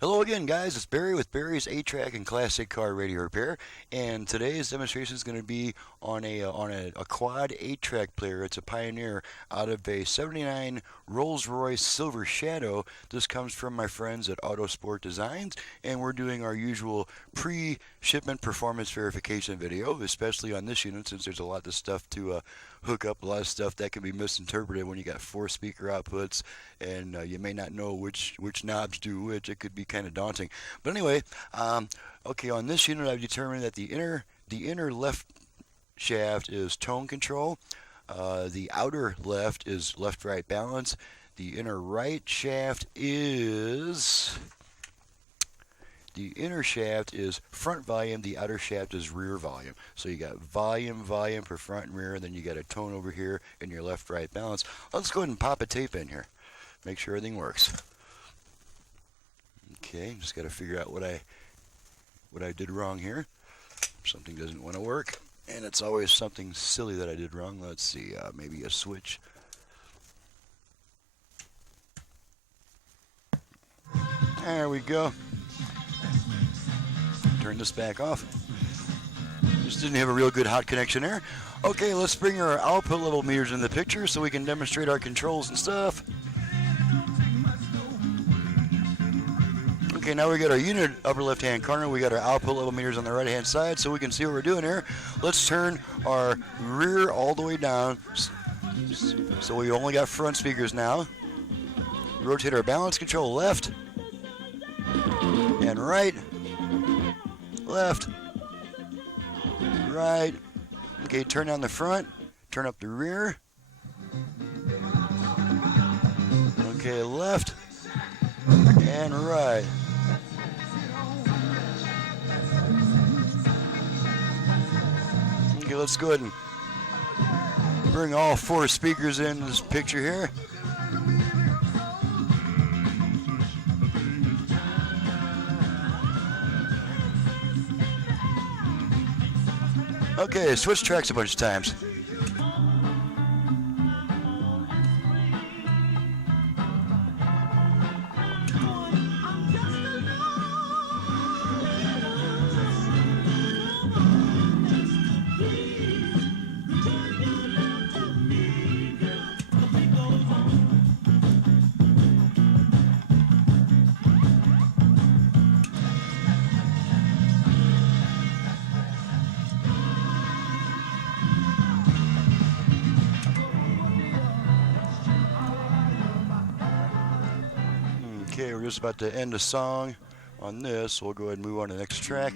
Hello again, guys. It's Barry with Barry's 8-Track and Classic Car Radio Repair, and today's demonstration is going to be on a quad 8-track player. It's a Pioneer out of a '79 Rolls-Royce Silver Shadow. This comes from my friends at Autosport Designs, and we're doing our usual pre-shipment performance verification video, especially on this unit since there's a lot of stuff to hook up, a lot of stuff that can be misinterpreted when you got 4 speaker outputs, and you may not know which knobs do which. It could be kind of daunting. But anyway, okay, on this unit I've determined that the inner left shaft is tone control. The outer left is left-right balance. The inner right shaft is front volume, the outer shaft is rear volume. So you got volume for front and rear, and then you got a tone over here in your left-right balance. Let's go ahead and pop a tape in here. Make sure everything works. Okay, just got to figure out what I did wrong here. Something doesn't want to work, and it's always something silly that I did wrong. Let's see, maybe a switch. There we go. Turn this back off. Just didn't have a real good hot connection there. Okay, let's bring our output level meters in the picture so we can demonstrate our controls and stuff. Okay, now we got our unit upper left hand corner. We got our output level meters on the right hand side so we can see what we're doing here. Let's turn our rear all the way down so we only got front speakers now. Rotate our balance control left and right. Left, right. Okay, turn down the front, turn up the rear. Okay, left and right. Okay, let's go ahead and bring all 4 speakers in this picture here. Okay, switch tracks a bunch of times. Okay, we're just about to end the song on this. We'll go ahead and move on to the next track.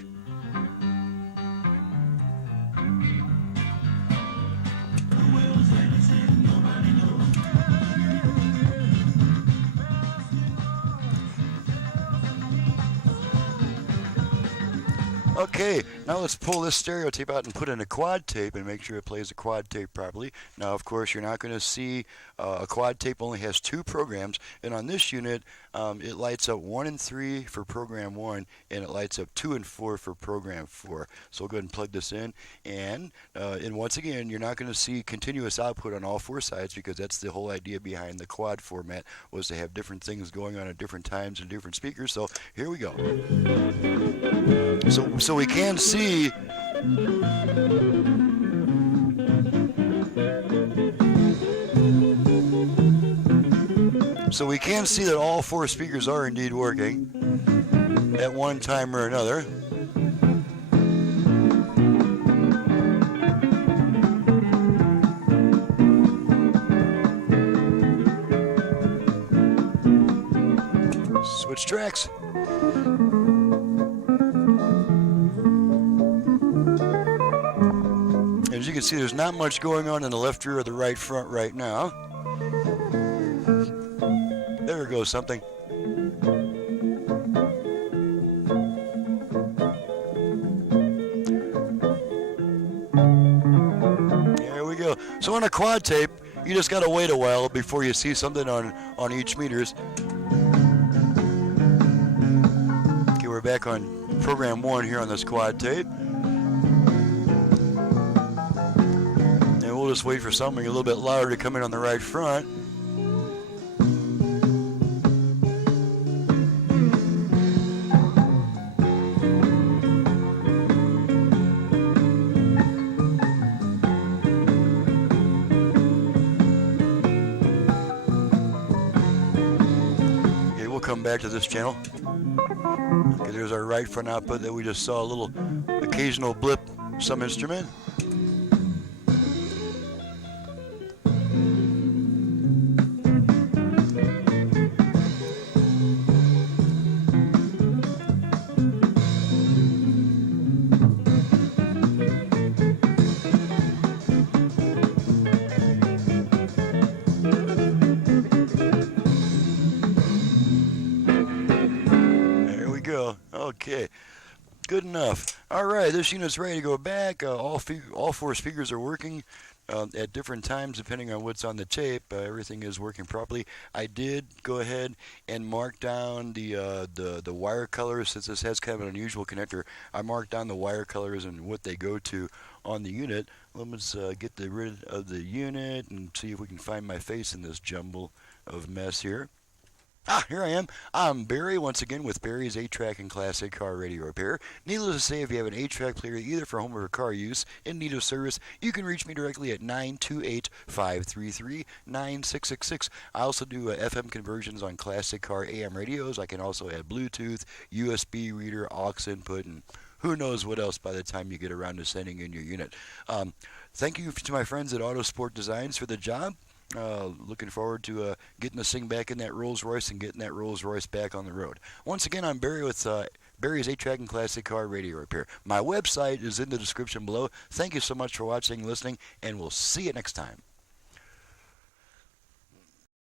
Okay, now let's pull this stereo tape out and put in a quad tape and make sure it plays the quad tape properly. Now, of course, you're not going to see a quad tape only has 2 programs, and on this unit, it lights up 1 and 3 for program 1, and it lights up 2 and 4 for program 4. So we'll go ahead and plug this in, and once again, you're not going to see continuous output on all 4 sides because that's the whole idea behind the quad format, was to have different things going on at different times and different speakers. So here we go. So we can see that all 4 speakers are indeed working at one time or another. Switch tracks. As you can see, there's not much going on in the left rear or the right front right now. There goes something. There we go. So on a quad tape, you just gotta wait a while before you see something on each meters. Okay, we're back on program 1 here on this quad tape. We'll just wait for something a little bit louder to come in on the right front. come back to this channel. Okay, there's our right front output that we just saw, a little occasional blip, some instrument. There we go. Okay. Good enough. All right, this unit's ready to go back. All four speakers are working at different times depending on what's on the tape. Everything is working properly. I did go ahead and mark down the wire colors, since this has kind of an unusual connector. I marked down the wire colors and what they go to on the unit. Let's get rid of the unit and see if we can find my face in this jumble of mess here. Here I am. I'm Barry, once again, with Barry's 8-Track and Classic Car Radio Repair. Needless to say, if you have an 8-track player either for home or car use in need of service, you can reach me directly at 928-533-9666. I also do FM conversions on classic car AM radios. I can also add Bluetooth, USB reader, aux input, and who knows what else by the time you get around to sending in your unit. Thank you to my friends at Autosport Designs for the job. Looking forward to getting this thing back in that Rolls Royce and getting that Rolls Royce back on the road. Once again, I'm Barry with Barry's 8-Track and Classic Car Radio Repair. My website is in the description below. Thank you so much for watching, listening, and we'll see you next time.